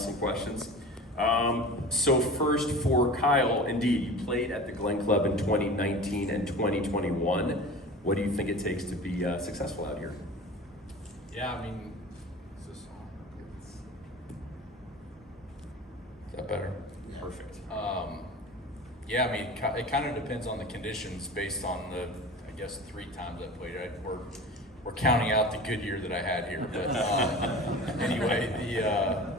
some questions. So first for Kyle, indeed, you played at the Glen Club in 2019 and 2021. What do you think it takes to be successful out here? Yeah, I mean, is that better? Perfect. Yeah, I mean, it kind of depends on the conditions based on the, I guess, 3 times I played. We're counting out the good year that I had here, but anyway,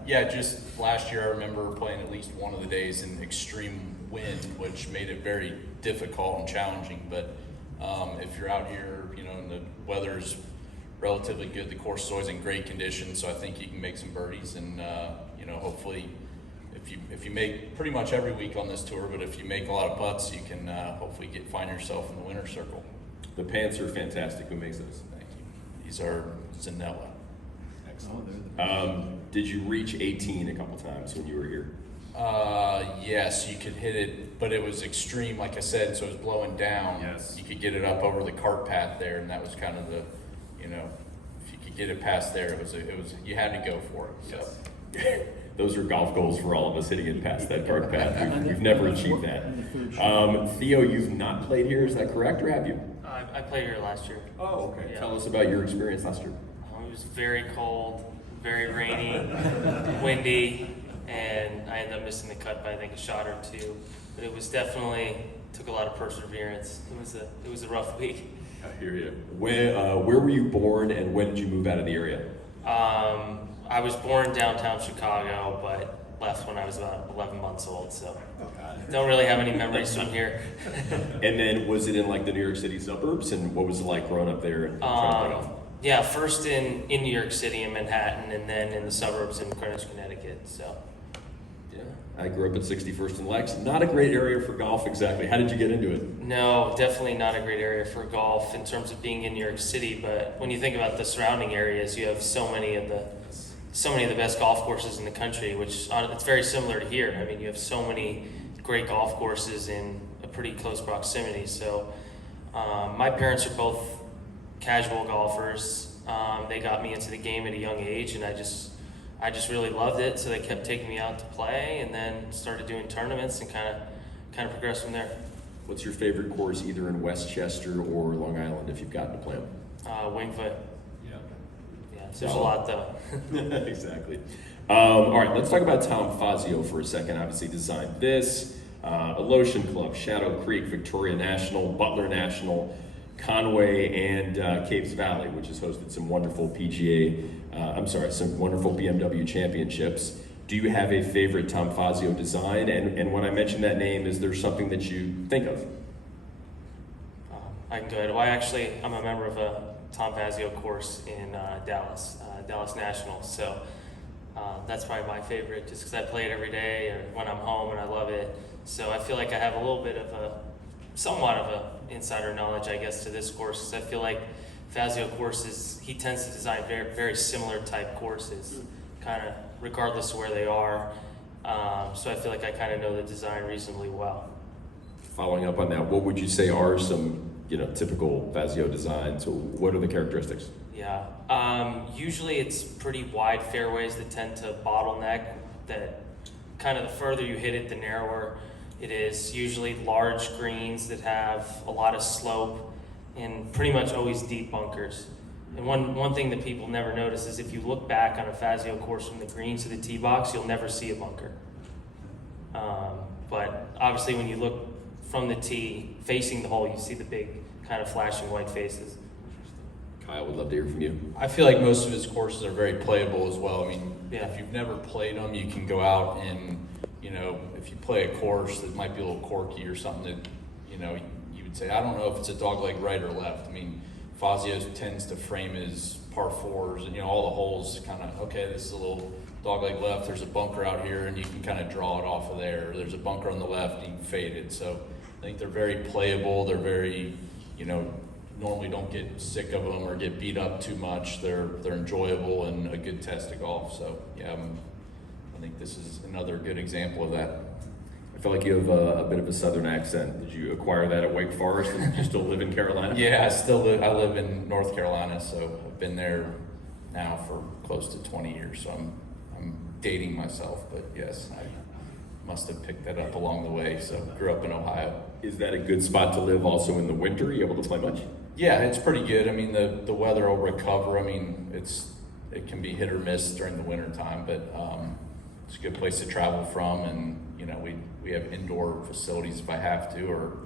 yeah, just last year I remember playing at least one of the days in extreme wind, which made it very difficult and challenging. But if you're out here, you know, and the weather's relatively good, the course is always in great condition, so I think you can make some birdies, and you know, hopefully, if you make pretty much every week on this tour, but if you make a lot of putts, you can hopefully find yourself in the winner's circle. The pants are fantastic. Who makes those? Thank you. These are Zanella. Excellent. Did you reach 18 a couple times when you were here? Yes, you could hit it, but it was extreme, like I said, so it was blowing down. Yes. You could get it up over the cart path there, and that was kind of the, you know, if you could get it past there, it was you had to go for it. So. Yes. Those are golf goals for all of us, hitting it past that cart path. We've never achieved that. Theo, you've not played here, is that correct, or have you? I played here last year. Oh, okay. Yeah. Tell us about your experience last year. It was very cold, very rainy, windy, and I ended up missing the cut by I think a shot or 2. But it was definitely took a lot of perseverance. It was a rough week. I hear you. Where were you born, and when did you move out of the area? I was born downtown Chicago, but left when I was about 11 months old, so don't really have any memories from here. And then was it in like the New York City suburbs, and what was it like growing up there and trying to play golf? Yeah, first in New York City in Manhattan, and then in the suburbs in Greenwich, Connecticut. So yeah, I grew up at 61st and Lex. Not a great area for golf exactly. How did you get into it? no, definitely not a great area for golf in terms of being in New York City, but when you think about the surrounding areas, you have so many of the best golf courses in the country, which it's very similar to here. I mean, you have so many great golf courses in a pretty close proximity. So my parents are both casual golfers. They got me into the game at a young age, and I just really loved it. So they kept taking me out to play, and then started doing tournaments and kind of progressed from there. What's your favorite course, either in Westchester or Long Island, if you've gotten to play them? Wingfoot. Yeah. Yeah, there's a lot though. Exactly. All right, let's talk about Tom Fazio for a second. Obviously designed this, Alotian Club, Shadow Creek, Victoria National, Butler National, Conway, and Capes Valley, which has hosted some wonderful some wonderful BMW championships. Do you have a favorite Tom Fazio design? And when I mention that name, is there something that you think of? I can go ahead. Well, I'm a member of a Tom Fazio course in Dallas National. So that's probably my favorite, just because I play it every day or when I'm home, and I love it. So I feel like I have a little bit of somewhat of a insider knowledge, I guess, to this course, because I feel like Fazio courses, he tends to design very, very similar type courses, kind of regardless of where they are. So I feel like I kind of know the design reasonably well. Following up on that, what would you say are some typical Fazio designs? What are the characteristics? Yeah, usually it's pretty wide fairways that tend to bottleneck, that kind of the further you hit it, the narrower it is. Usually large greens that have a lot of slope and pretty much always deep bunkers. And one thing that people never notice is if you look back on a Fazio course from the green to the tee box, you'll never see a bunker. But obviously when you look from the tee facing the hole, you see the big kind of flashing white faces. Kyle, would love to hear from you. I feel like most of his courses are very playable as well. I mean, Yeah. if you've never played them, you can go out and, if you play a course that might be a little quirky or something that, you would say, I don't know if it's a dogleg right or left. I mean, Fazio tends to frame his par 4s and, all the holes kind of, okay, this is a little dogleg left, there's a bunker out here, and you can kind of draw it off of there. Or there's a bunker on the left, and you can fade it. So I think they're very playable. They're very, normally don't get sick of them or get beat up too much. They're enjoyable and a good test of golf. So yeah, I think this is another good example of that. I feel like you have a bit of a southern accent. Did you acquire that at Wake Forest, and do you still live in Carolina? Yeah, I live in North Carolina, so I've been there now for close to 20 years. So I'm dating myself, but yes, I must have picked that up along the way. So grew up in Ohio. Is that a good spot to live also in the winter? Are you able to play much? Yeah, it's pretty good. I mean, the weather will recover. I mean, it can be hit or miss during the winter time, but it's a good place to travel from. And you know, we have indoor facilities if I have to, or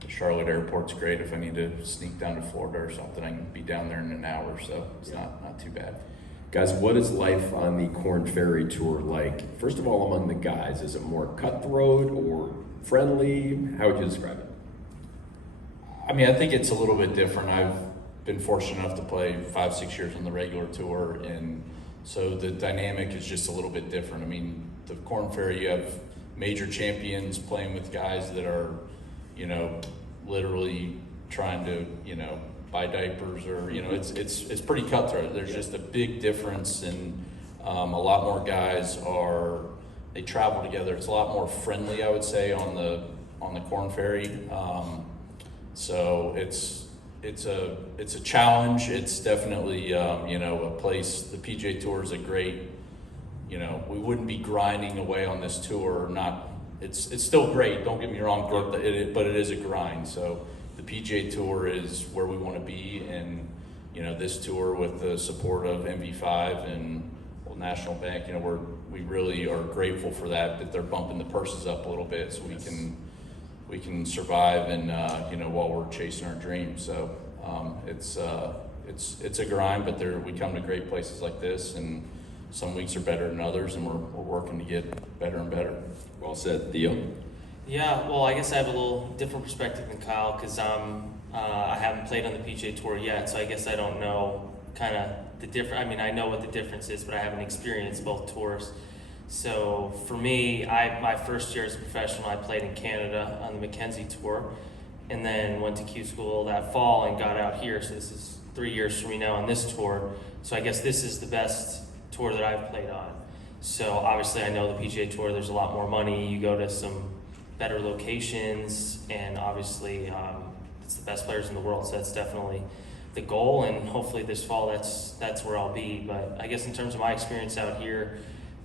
the Charlotte airport's great if I need to sneak down to Florida or something. I can be down there in an hour, so it's not too bad. Guys, what is life on the Korn Ferry Tour like? First of all, among the guys, is it more cutthroat or friendly? How would you describe it? I mean, I think it's a little bit different. I've been fortunate enough to play 5-6 years on the regular tour, and so the dynamic is just a little bit different. I mean, the Korn Ferry, you have major champions playing with guys that are, you know, literally trying to, you know, buy diapers, or you know, it's pretty cutthroat. There's just a big difference, and a lot more guys they travel together. It's a lot more friendly, I would say, on the Korn Ferry. So it's a challenge. It's definitely you know, a place. The PGA Tour is a great, you know, we wouldn't be grinding away on this tour. It's still great. Don't get me wrong, but it is a grind. So the PGA Tour is where we want to be, and you know, this tour with the support of NV5 and National Bank, you know, we really are grateful for that they're bumping the purses up a little bit so we can survive, and you know, while we're chasing our dreams. So it's a grind, but we come to great places like this, and some weeks are better than others, and we're working to get better and better. Well said, Theo. Yeah, well, I guess I have a little different perspective than Kyle, because I haven't played on the PGA Tour yet, so I guess I don't know kind of the difference. I mean, I know what the difference is, but I haven't experienced both tours. So for me, my first year as a professional, I played in Canada on the Mackenzie Tour, and then went to Q School that fall and got out here. So this is 3 years for me now on this tour. So I guess this is the best tour that I've played on. So obviously I know the PGA Tour, there's a lot more money. You go to some better locations, and obviously it's the best players in the world. So that's definitely the goal, and hopefully this fall that's where I'll be. But I guess in terms of my experience out here,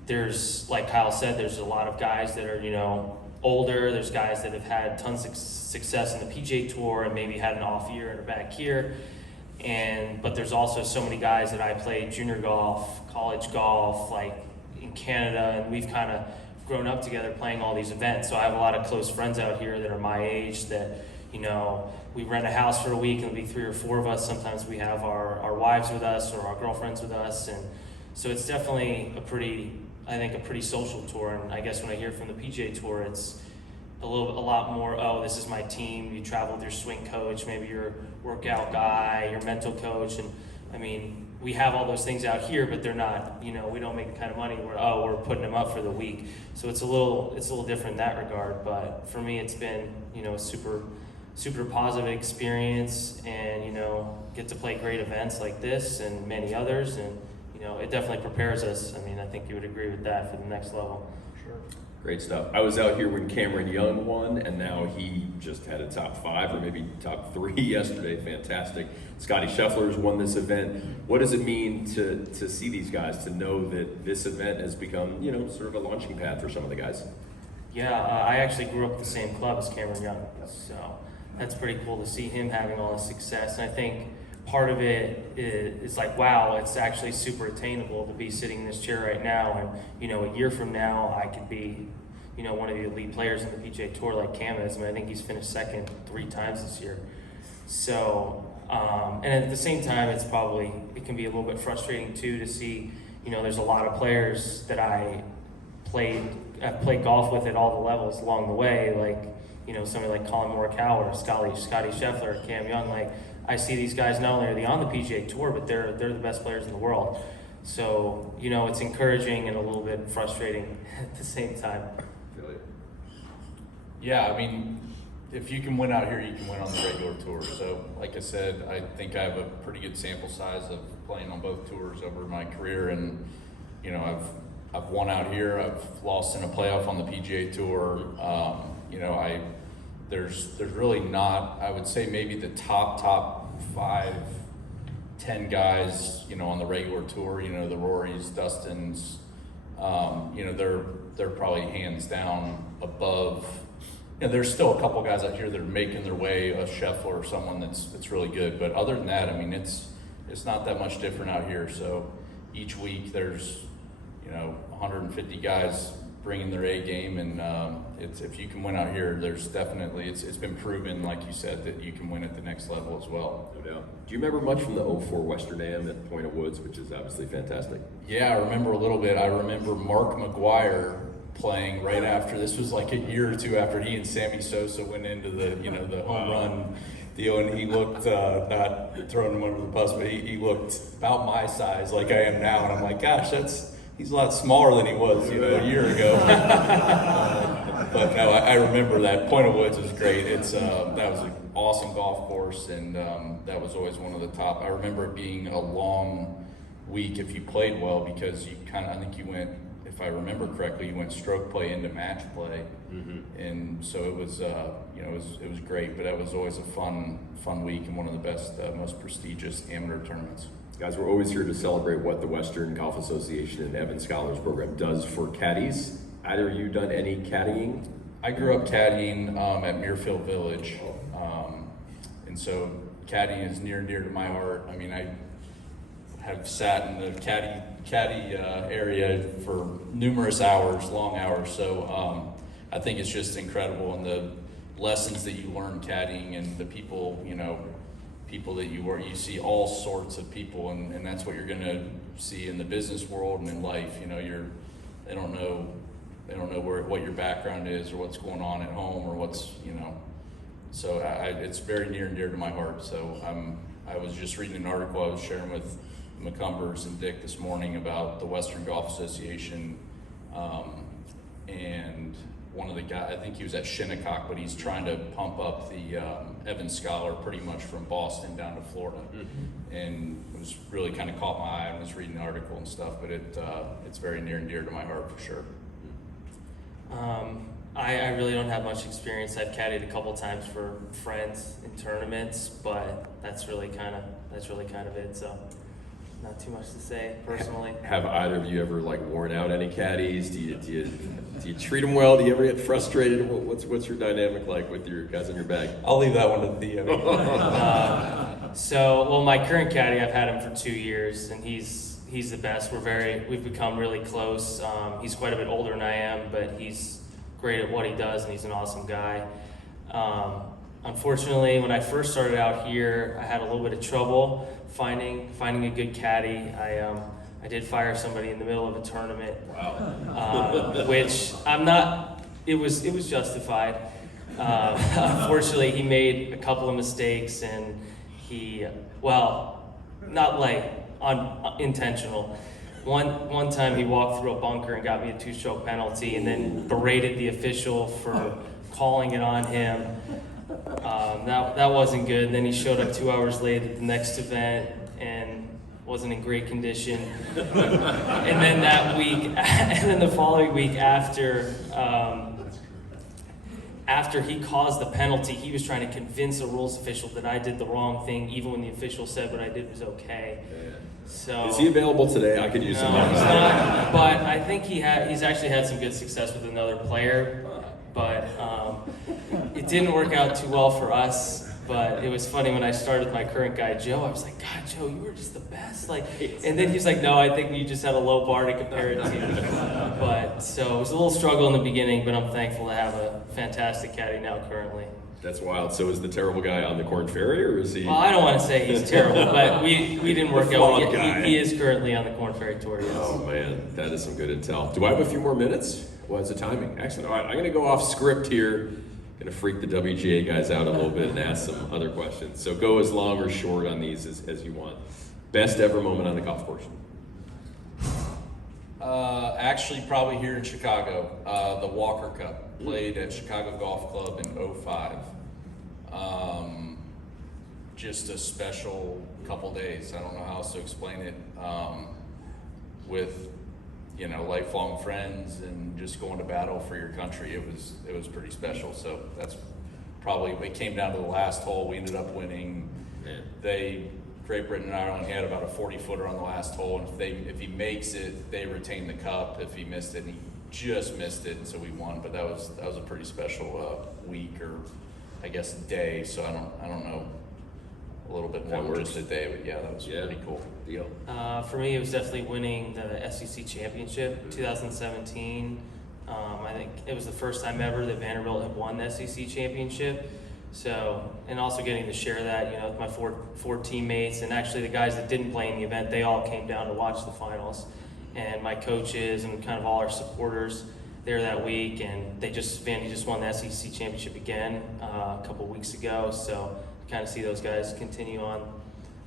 there's, like Kyle said, there's a lot of guys that are, you know, older. There's guys that have had tons of success in the PGA Tour and maybe had an off year and are back here. But there's also so many guys that I played junior golf, college golf, like in Canada, and we've kind of grown up together playing all these events. So I have a lot of close friends out here that are my age that, you know, we rent a house for a week and it'll be 3 or 4 of us. Sometimes we have our wives with us or our girlfriends with us. And so it's definitely a pretty social tour. And I guess when I hear from the PGA Tour, it's a lot more, oh, this is my team. You travel with your swing coach, maybe your workout guy, your mental coach. And I mean, we have all those things out here, but they're not, you know, we don't make the kind of money where, oh, we're putting them up for the week. So it's a little different in that regard. But for me, it's been, you know, a super positive experience, and, you know, get to play great events like this and many others. And, you know, it definitely prepares us. I mean, I think you would agree with that, for the next level. Sure. Great stuff. I was out here when Cameron Young won, and now he just had a top 5 or maybe top 3 yesterday. Fantastic. Scotty Scheffler's won this event. What does it mean to see these guys, to know that this event has become, you know, sort of a launching pad for some of the guys? Yeah, I actually grew up at the same club as Cameron Young, so that's pretty cool to see him having all this success. And I think part of it is like, wow, it's actually super attainable to be sitting in this chair right now, and, you know, a year from now I could be, you know, one of the elite players in the PGA Tour like Cam is. I mean, I think he's finished second 3 times this year. So, and at the same time, it can be a little bit frustrating too to see, you know, there's a lot of players that I've played golf with at all the levels along the way, like, you know, somebody like Colin Morikawa or Scotty Scheffler, Cam Young. Like, I see these guys not only are they on the PGA Tour, but they're the best players in the world. So, you know, it's encouraging and a little bit frustrating at the same time. Yeah, I mean, if you can win out here, you can win on the regular tour. So, like I said, I think I have a pretty good sample size of playing on both tours over my career, and, you know, I've won out here. I've lost in a playoff on the PGA Tour. You know, there's really not, I would say maybe the top 5, 10 guys, you know, on the regular tour, you know, the Rorys, Dustins, You know, they're probably hands down above. You know, there's still a couple guys out here that are making their way, a Scheffler or someone that's really good. But other than that, I mean, it's not that much different out here. So each week there's, you know, 150 guys bringing their A game, and if you can win out here, there's definitely, it's been proven, like you said, that you can win at the next level as well. No doubt. Do you remember much from the '04 Western Am at Point of Woods, which is obviously fantastic? Yeah, I remember a little bit. I remember Mark McGuire playing right after. This was like a year or two after he and Sammy Sosa went into the, you know, the home run deal, and he looked, not throwing him under the bus, but he looked about my size, like I am now, and I'm like, gosh, he's a lot smaller than he was, you know, a year ago. But no, I remember that. Point of Woods was great. That was an awesome golf course, and that was always one of the top. I remember it being a long week if you played well, because you kind of, I think you went, if I remember correctly, you went stroke play into match play, and so it was, you know, it was great. But that was always a fun week and one of the best, most prestigious amateur tournaments. Guys, we're always here to celebrate what the Western Golf Association and Evan Scholars Program does for caddies. Either of you done any caddying? I grew up caddying at Muirfield Village, and so caddying is near and dear to my heart. I mean, I have sat in the caddy area for numerous hours, long hours. So I think it's just incredible, and the lessons that you learn caddying, and the people, you know, people that you see all sorts of people, and that's what you're going to see in the business world and in life. You know, they don't know what your background is or what's going on at home or what's, you know. So it's very near and dear to my heart. So I was just reading an article I was sharing with McCumbers and Dick this morning about the Western Golf Association, and one of the guys, I think he was at Shinnecock, but he's trying to pump up the Evan Scholar pretty much from Boston down to Florida. And it was really kind of caught my eye. I was reading the article and stuff, but it's very near and dear to my heart for sure. I really don't have much experience. I've caddied a couple times for friends in tournaments, but that's really kind of it. So not too much to say personally. Have either of you ever like worn out any caddies? Do you treat them well? Do you ever get frustrated? What's your dynamic like with your guys in your bag? I'll leave that one to Theo. Well, my current caddy, I've had him for 2 years, and he's the best. We've become really close. He's quite a bit older than I am, but he's great at what he does, and he's an awesome guy. Unfortunately, when I first started out here, I had a little bit of trouble finding a good caddy. I did fire somebody in the middle of a tournament. Wow. Which I'm not. It was justified. Unfortunately, he made a couple of mistakes, and not like intentional. One time he walked through a bunker and got me a 2-stroke penalty, and then berated the official for calling it on him. That wasn't good. And then he showed up 2 hours late at the next event and wasn't in great condition. And then that week, and then the following week after he caused the penalty, he was trying to convince a rules official that I did the wrong thing, even when the official said what I did was okay. So is he available today? I could use some no, help. he's not, but I think he's actually had some good success with another player, but it didn't work out too well for us. But it was funny when I started my current guy, Joe, I was like, God, Joe, you were just the best. And then he's like, no, I think you just had a low bar to compare it to. But so it was a little struggle in the beginning, but I'm thankful to have a fantastic caddy now currently. That's wild. So is the terrible guy on the Korn Ferry, or is he? Well, I don't want to say he's terrible, but we didn't work out. Flawed guy. He is currently on the Korn Ferry Tour, yes. Oh man, that is some good intel. Do I have a few more minutes? What's the timing? Excellent. All right, I'm going to go off script here. Going to freak the WGA guys out a little bit and ask some other questions. So go as long or short on these as you want. Best ever moment on the golf course? Actually, probably here in Chicago, the Walker Cup, played at Chicago Golf Club in '05. Just a special couple days. I don't know how else to explain it. With, you know, lifelong friends and just going to battle for your country, it was pretty special. So that's probably, it came down to the last hole. We ended up winning. Man. They Great Britain and Ireland. He had about a 40-footer on the last hole, and if he makes it, they retain the cup. If he missed it, and he just missed it, and so we won. But that was a pretty special week, or I guess day. So I don't know a little bit more than just a day, but yeah, that was pretty cool. Deal. For me, it was definitely winning the SEC championship, 2017. I think it was the first time ever that Vanderbilt had won the SEC championship. So, and also getting to share that, you know, with my four teammates, and actually the guys that didn't play in the event, they all came down to watch the finals. And my coaches and kind of all our supporters there that week, and Vandy just won the SEC championship again a couple weeks ago. So to kind of see those guys continue on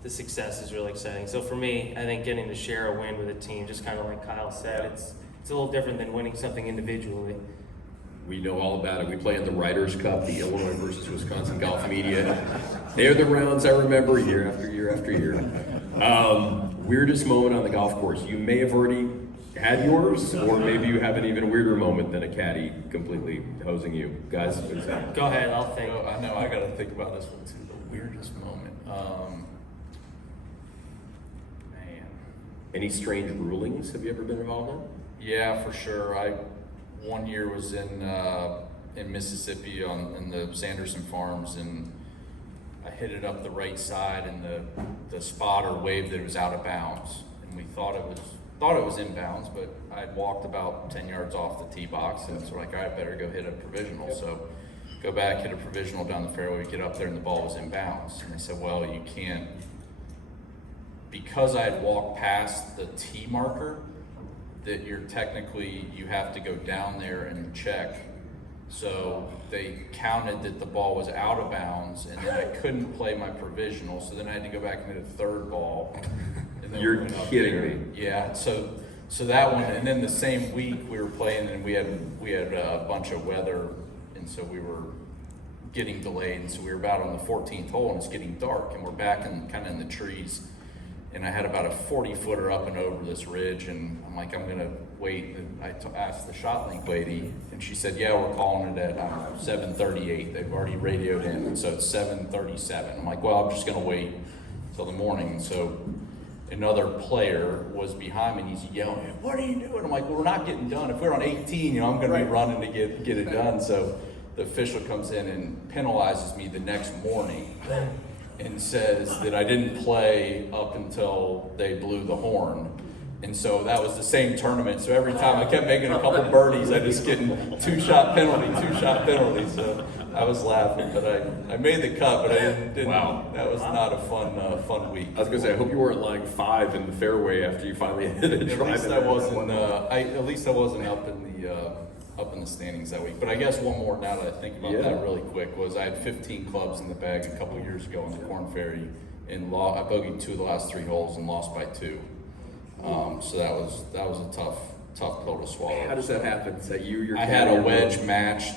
the success is really exciting. So for me, I think getting to share a win with a team, just kind of like Kyle said, it's a little different than winning something individually. We know all about it. We play in the Reifers Cup, the Illinois versus Wisconsin Golf Media. They're the rounds I remember year after year after year. Weirdest moment on the golf course. You may have already had yours, or maybe you have an even weirder moment than a caddy completely hosing you. Guys, what's that? Go ahead, I'll think. Oh, I know, I got to think about this one too. The weirdest moment. Man. Any strange rulings have you ever been involved in? Yeah, for sure. One year was in Mississippi in the Sanderson Farms, and I hit it up the right side, and the spotter waved that it was out of bounds, and we thought it was in bounds, but I'd walked about 10 yards off the tee box, and so like, I better go hit a provisional. So go back, hit a provisional down the fairway, get up there, and the ball was in bounds. And they said, well, you can't, because I had walked past the tee marker, that you have to go down there and check. So they counted that the ball was out of bounds, and then I couldn't play my provisional, so then I had to go back and hit a third ball. And then You're kidding me. Yeah, so that one, and then the same week we were playing, and we had a bunch of weather, and so we were getting delayed, and so we were about on the 14th hole, and it's getting dark, and we're back kind of in the trees. And I had about a 40-footer up and over this ridge, and I'm like, I'm gonna wait. And I asked the shot link lady, and she said, yeah, we're calling it at 7:38. They've already radioed in, and so it's 7:37. I'm like, well, I'm just gonna wait till the morning. And so another player was behind me, and he's yelling, what are you doing? I'm like, well, we're not getting done. If we're on 18, I'm gonna be running to get it done. So the official comes in and penalizes me the next morning, and says that I didn't play up until they blew the horn. And so that was the same tournament. So every time I kept making a couple birdies, I just getting two-shot penalty. So I was laughing, but I made the cut, but I didn't. Wow. That was not a fun week. I was gonna say, I hope you weren't lying 5 in the fairway after you finally hit it. At least I wasn't. At least I wasn't up in the standings that week. But I guess one more now that I think about that really quick was I had 15 clubs in the bag a couple years ago on the Korn Ferry, and I bogeyed 2 of the last 3 holes and lost by 2. So that was a tough pill to swallow. How does that happen? Is that you? I had a wedge match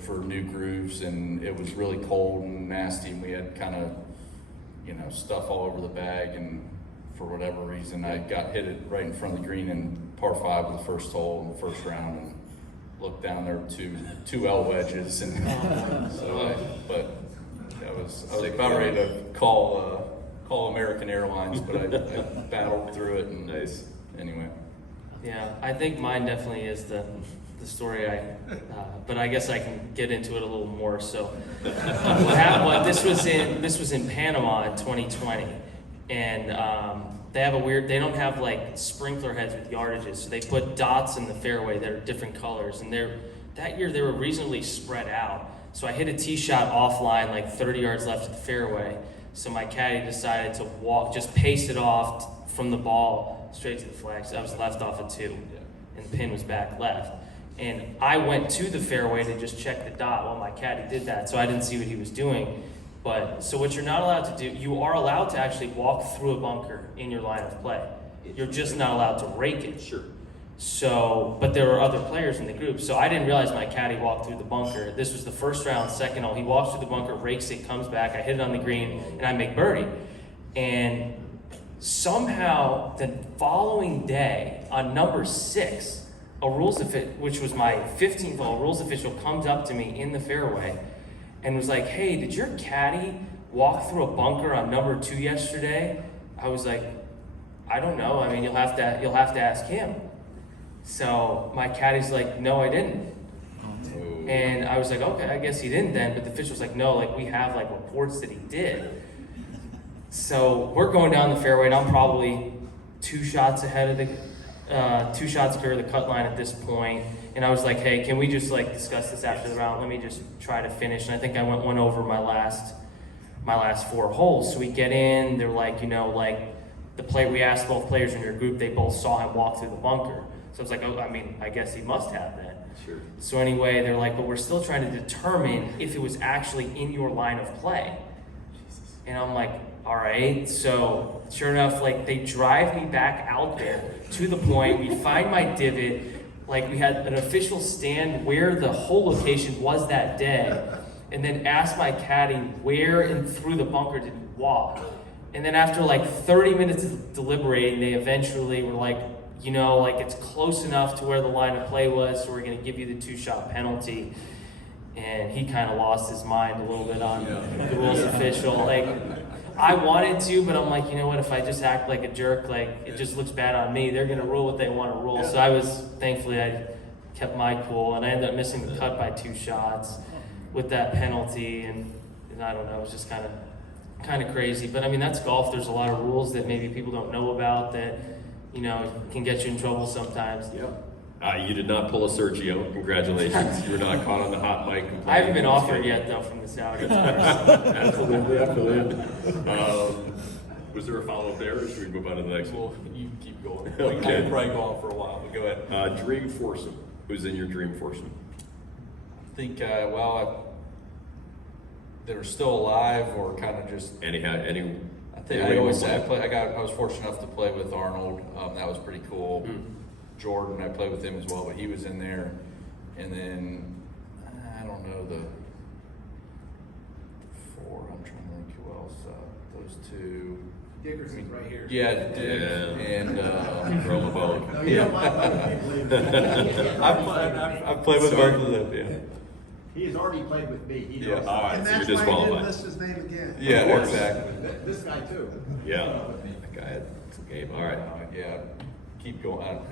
for new grooves, and it was really cold and nasty, and we had kind of stuff all over the bag, and for whatever reason I got hit it right in front of the green in par 5 of the first hole in the first round, and looked down there two L wedges, and but I was about ready to call American Airlines, but I battled through it, and nice. Anyway. Yeah, I think mine definitely is the story. But I guess I can get into it a little more. So what happened? This was in Panama in 2020, and they don't have like sprinkler heads with yardages, so they put dots in the fairway that are different colors, and that year they were reasonably spread out. So I hit a tee shot offline, like 30 yards left of the fairway. So my caddy decided to just pace it off from the ball straight to the flag. So I was left off at 2, and the pin was back left. And I went to the fairway to just check the dot while my caddy did that, so I didn't see what he was doing. But so what you're not allowed to do, you are allowed to actually walk through a bunker in your line of play. You're just not allowed to rake it. Sure. So, but there were other players in the group, so I didn't realize my caddy walked through the bunker. This was the first round, second hole. He walks through the bunker, rakes it, comes back. I hit it on the green, and I make birdie. And somehow the following day, on number 6, which was my 15th hole, a rules official comes up to me in the fairway and was like, hey, did your caddy walk through a bunker on number 2 yesterday? I was like, I don't know. I mean, you'll have to ask him. So my caddy's like, no, I didn't. And I was like, okay, I guess he didn't then. But the official's like, no, like we have like reports that he did. So we're going down the fairway, and I'm probably 2 shots ahead of the 2 shots clear of the cut line at this point. And I was like, hey, can we just like discuss this after the round? Let me just try to finish. And I think I went one over my last 4 holes. So we get in, they're like, you know, like we asked both players in your group, they both saw him walk through the bunker. So I was like, oh, I mean, I guess he must have then. Sure. So anyway, they're like, but we're still trying to determine if it was actually in your line of play. And I'm like, all right. So sure enough, like they drive me back out there to the point, we find my divot, like we had an official stand where the hole location was that day, and then asked my caddy where and through the bunker did he walk. And then after like 30 minutes of deliberating, they eventually were like, you know, like it's close enough to where the line of play was, so we're going to give you the 2-shot penalty. And he kind of lost his mind a little bit on the rules official. Like, I wanted to, but I'm like, you know what, if I just act like a jerk, like it just looks bad on me. They're going to rule what they want to rule. So thankfully I kept my cool, and I ended up missing the cut by 2 shots with that penalty. And I don't know, it was just kind of crazy. But I mean, that's golf. There's a lot of rules that maybe people don't know about that, you know, can get you in trouble sometimes. Yep. You did not pull a Sergio. Congratulations. You were not caught on the hot mic. I haven't been offered yet, though, from the Saudis. Absolutely. Was there a follow-up there, or should we move on to the next one? Well, you keep going. Okay. I've probably gone for a while, but go ahead. Dream foursome. Who's in your dream foursome? I think, that are still alive or kind of just. I was fortunate enough to play with Arnold. That was pretty cool. Jordan, I played with him as well, but he was in there. And then I don't know the 4. I'm trying to think who else. Those 2. Dickerson's right here. Yeah, Dick and Roll the ball. No, you don't like when they leave. I've played with both of them. Yeah. He has already played with me. He Yeah. knows. All right, And so you're that's why he disqualified. didn't list his name again. Yeah, Of course. exactly. This guy too. Yeah. That guy had some game. All right. Yeah, keep going.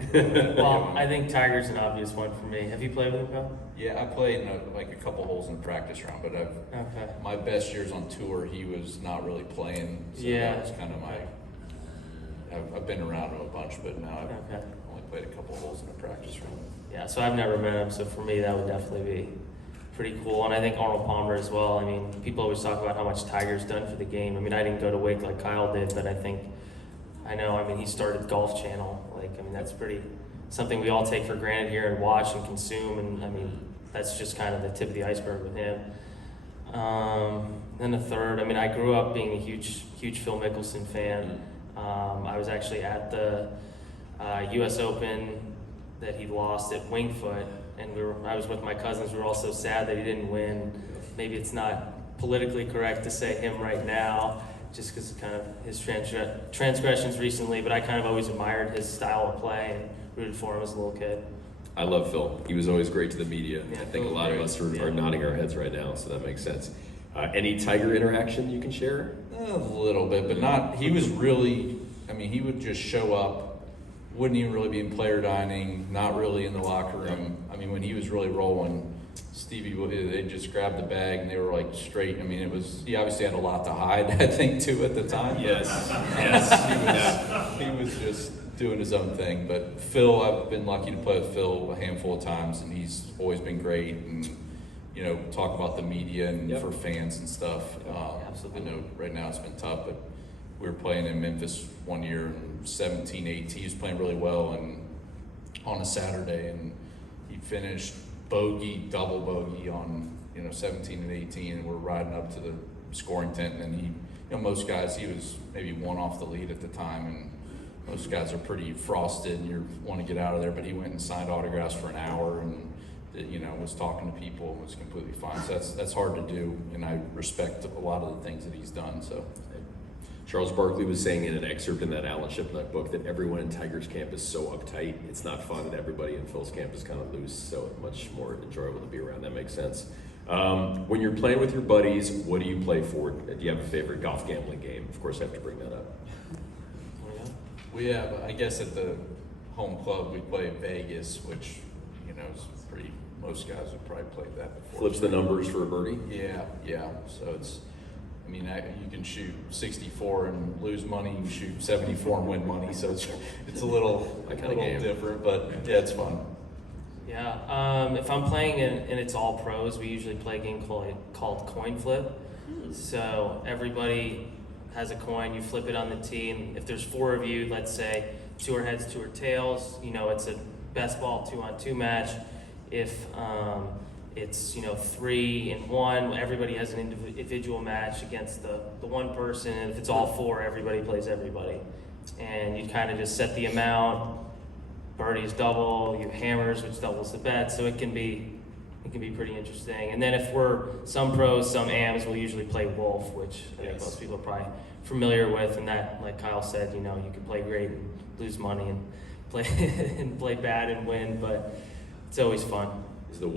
Well, I think Tiger's an obvious one for me. Have you played with him, Phil? Yeah, I played in a couple holes in the practice round, but Okay. my best years on tour, he was not really playing. So Yeah. that was kind of I've been around him a bunch, but now I've Okay. only played a couple holes in the practice round. Yeah, so I've never met him, so for me that would definitely be pretty cool. And I think Arnold Palmer as well. I mean, people always talk about how much Tiger's done for the game. I mean, I didn't go to Wake like Kyle did, but I mean, he started Golf Channel. Like, I mean, that's something we all take for granted here and watch and consume. And I mean, that's just kind of the tip of the iceberg with him. Then the third, I mean, I grew up being a huge Phil Mickelson fan. I was actually at the U.S. Open that he lost at Wingfoot, and I was with my cousins. We were all so sad that he didn't win. Maybe it's not politically correct to say him right now, just because of kind of his transgressions recently, but I kind of always admired his style of play and rooted for him as a little kid. I love Phil. He was always great to the media. Yeah, I think a Phil's lot of great. us are Yeah. nodding our heads right now, so that makes sense. Any Tiger interaction you can share? A little bit, but not. He was really. I mean, he would just show up, wouldn't even really be in player dining, not really in the locker room. I mean, when he was really rolling, Stevie, they just grabbed the bag and they were like straight. I mean, he obviously had a lot to hide, I think, too, at the time. Yes. He was just doing his own thing. But Phil, I've been lucky to play with Phil a handful of times, and he's always been great. And talk about the media and for fans and stuff. Absolutely. I know right now it's been tough, but we were playing in Memphis one year in 17, 18. He was playing really well and on a Saturday, and he finished double bogey on 17 and 18, and we're riding up to the scoring tent, and he, most guys, he was maybe 1 off the lead at the time, and most guys are pretty frosted and you want to get out of there, but he went and signed autographs for an hour and was talking to people and was completely fine. So that's hard to do, and I respect a lot of the things that he's done. So Charles Barkley was saying in an excerpt in that Alan Shipnuck book that everyone in Tiger's camp is so uptight, it's not fun, and everybody in Phil's camp is kind of loose, so much more enjoyable to be around. That makes sense. When you're playing with your buddies, what do you play for? Do you have a favorite golf gambling game? Of course, I have to bring that up. We have, I guess at the home club, we play Vegas, which, you know, is pretty, most guys have probably played that before. Flips the numbers for a birdie? Yeah. So it's, I mean, you can shoot 64 and lose money. You can shoot 74 and win money. So it's a little, different, but yeah, it's fun. Yeah, if I'm playing and it's all pros, we usually play a game called coin flip. So everybody has a coin, you flip it on the tee, and if there's 4 of you, let's say 2 are heads, 2 are tails, you know, it's a best ball 2-on-2 match. If it's, you know, 3 and 1, everybody has an individual match against the one person, and if it's all 4, everybody plays everybody. And you kind of just set the amount, birdies double, you have hammers, which doubles the bet, so it can be pretty interesting. And then if we're some pros, some AMs, we'll usually play Wolf, which I think most people are probably familiar with. And that, like Kyle said, you know, you can play great and lose money, and play and play bad and win, but it's always fun. Is the